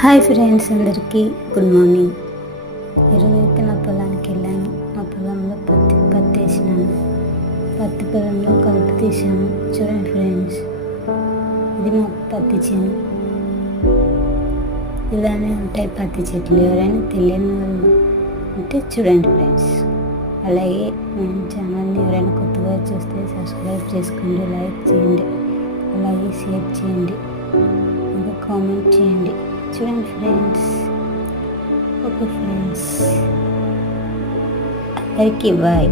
Hi friends, అందరికీ good morning. ఈరోజు అయితే నా పొలానికి వెళ్ళాను. మా పొలంలో పత్తి వేసినాను. పత్తి పొలంలో కలుపు తీసాను. చూడండి ఫ్రెండ్స్, ఇది మా పత్తి చేను. ఇలానే ఉంటాయి పత్తి చెట్లు. ఎవరైనా తెలియని వాళ్ళు అంటే చూడండి ఫ్రెండ్స్. అలాగే నేను ఛానల్ని ఎవరైనా కొత్తగా చూస్తే సబ్స్క్రైబ్ చేసుకోండి, లైక్ చేయండి, అలాగే షేర్ చేయండి, ఇంకా కామెంట్ చేయండి. చూడండి ఫ్రెండ్స్. ఓకే ఫ్రెండ్స్, అందరికీ బాయ్.